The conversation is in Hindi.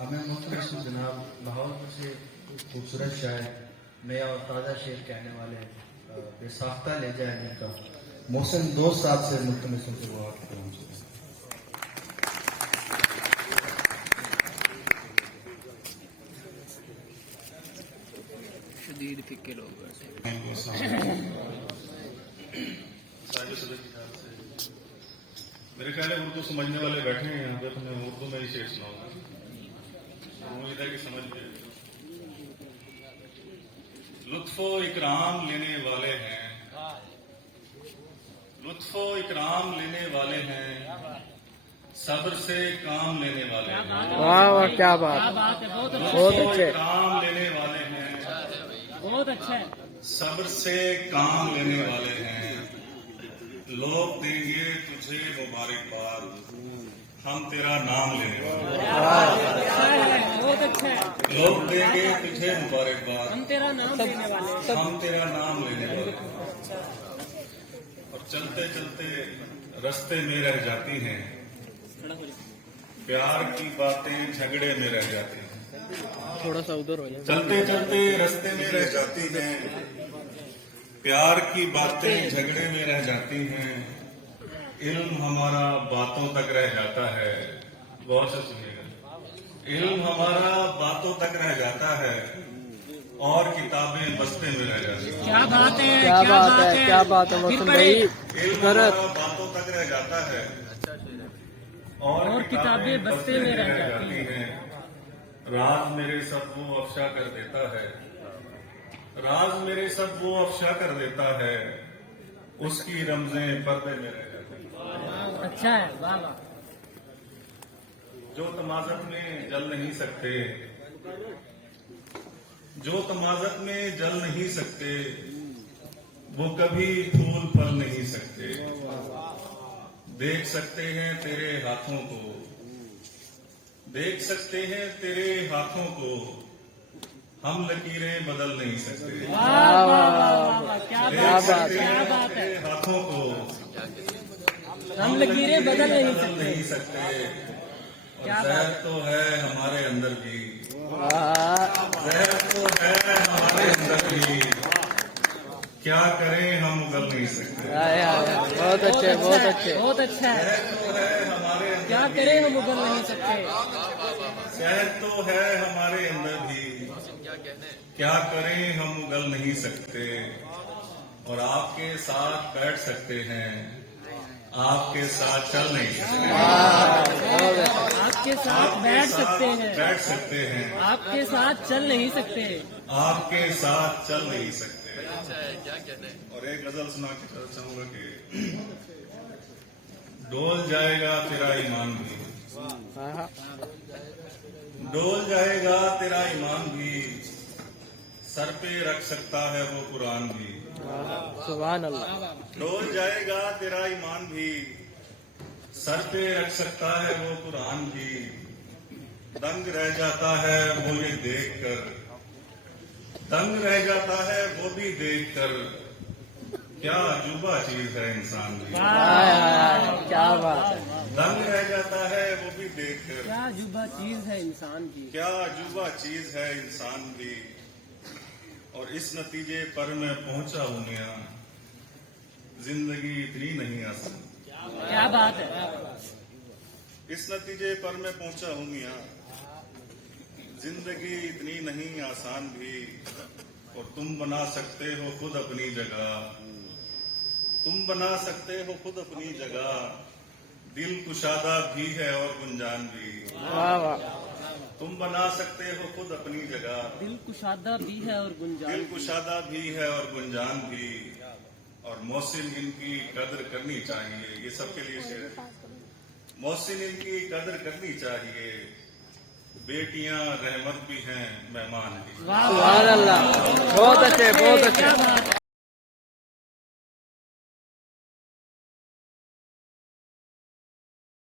हमें मुख्तलिफ जनाब लाहौर से खूबसूरत शायर नया और ताज़ा शेर कहने वाले बेसाख्ता ले जाए का मोहसिन दोस्त साहब से मुख्तलिफ से वो आपको शदीद फिक्र लोग मेरे ख्याल है उर्दू समझने वाले बैठे हैं यहाँ पे, तो मैं उर्दू में ही शेर सुनाऊंगा। उम्मीद है कि समझ गए। लुत्फो इकराम लेने वाले हैं, लुत्फो इकराम लेने वाले हैं, सब्र से काम लेने वाले हैं। वाह वाह, क्या बात है, बहुत अच्छे, इकराम लेने वाले हैं, बहुत अच्छा है। सब्र से काम लेने वाले हैं। लोग देंगे तुझे मुबारकबाद, हम तेरा नाम लेने वाले हैं। बहुत अच्छा है। लोग देंगे तुझे मुबारकबाद, हम तेरा नाम लेने वाले, हम तेरा नाम लेने वाले हैं। और चलते चलते रास्ते में रह जाती हैं, प्यार की बातें झगड़े में रह जाती हैं। थोड़ा सा उधर हो जाए। चलते चलते रास्ते में रह जाती हैं, प्यार की बातें झगड़े में रह जाती हैं। इल्म हमारा बातों तक रह जाता है, गौर से सुनिएगा। इल्म हमारा बातों तक रह जाता है और किताबें बस्ते में रह जाती हैं। क्या बात है, क्या बात है, क्या बात है मोहसिन भाई। इल्म हमारा बातों तक रह जाता है और किताबें बस्ते में रह जाती हैं। राज मेरे सब वो अफशा कर देता है, राज मेरे सब वो अफशा कर देता है, उसकी रमजें पर्दे में रह जाती हैं। अच्छा है, वाह वाह। जो तमाज़त में जल नहीं सकते, जो तमाज़त में जल नहीं सकते, वो कभी फूल फल नहीं सकते। देख सकते हैं तेरे हाथों को, देख सकते हैं तेरे हाथों को, हम लकीरें बदल नहीं सकते। वाह वाह वाह, क्या देख सकते क्या हैं बात है। तेरे हाथों को, हम लकीरें बदल नहीं बदल सकते। नहीं सकते। क्या और जहर तो है हमारे अंदर भी, वाह, जहर तो है हमारे अंदर भी, क्या करें हम उगल नहीं सकते। बहुत अच्छे, बहुत अच्छे। बहुत अच्छा है। जहर तो है हमारे अंदर क्या भी, करें हम उगल नहीं सकते। जहर तो है हमारे अंदर भी, क्या करें हम उगल नहीं सकते। और आपके साथ बैठ सकते हैं, आपके साथ चल नहीं सकते। आपके साथ बैठ सकते हैं, बैठ सकते हैं, आपके साथ चल नहीं सकते। आपके साथ चल नहीं सकते। और एक गजल सुना के चल चाहूंगा कि डोल जाएगा तेरा ईमान भी, डोल जाएगा तेरा ईमान भी, सर पे रख सकता है वो कुरान भी। सुभान अल्लाह। डोल जाएगा तेरा ईमान भी, सर पे रख सकता है वो कुरान भी। दंग रह जाता है वो ये देखकर, दंग रह जाता है वो भी देखकर, क्या अजूबा चीज है इंसान भी। क्या बात है। दंग रह जाता है वो भी देखकर, क्या जुबा चीज है इंसान की। क्या अजूबा चीज है इंसान भी। और इस नतीजे पर मैं पहुंचा हूं मियां, जिंदगी इतनी नहीं आसान। क्या बात है। इस नतीजे पर मैं पहुंचा हूं मियां, जिंदगी इतनी नहीं आसान भी। और तुम बना सकते हो खुद अपनी जगह, तुम बना सकते हो खुद अपनी जगह। दिल कुशादा भी है और गुंजान भी, वाह वाह। तुम बना सकते हो खुद अपनी जगह। दिल कुशादा भी है और गुंजान दिल कुशादा भी है और गुंजान भी। और मोहसिन इनकी कदर करनी चाहिए। ये सबके लिए शेर है। मोहसिन इनकी कदर करनी चाहिए, बेटियां रहमत भी हैं मेहमान भी। वाह सुभान अल्लाह। बहुत अच्छे, बहुत अच्छे। क्या बात है।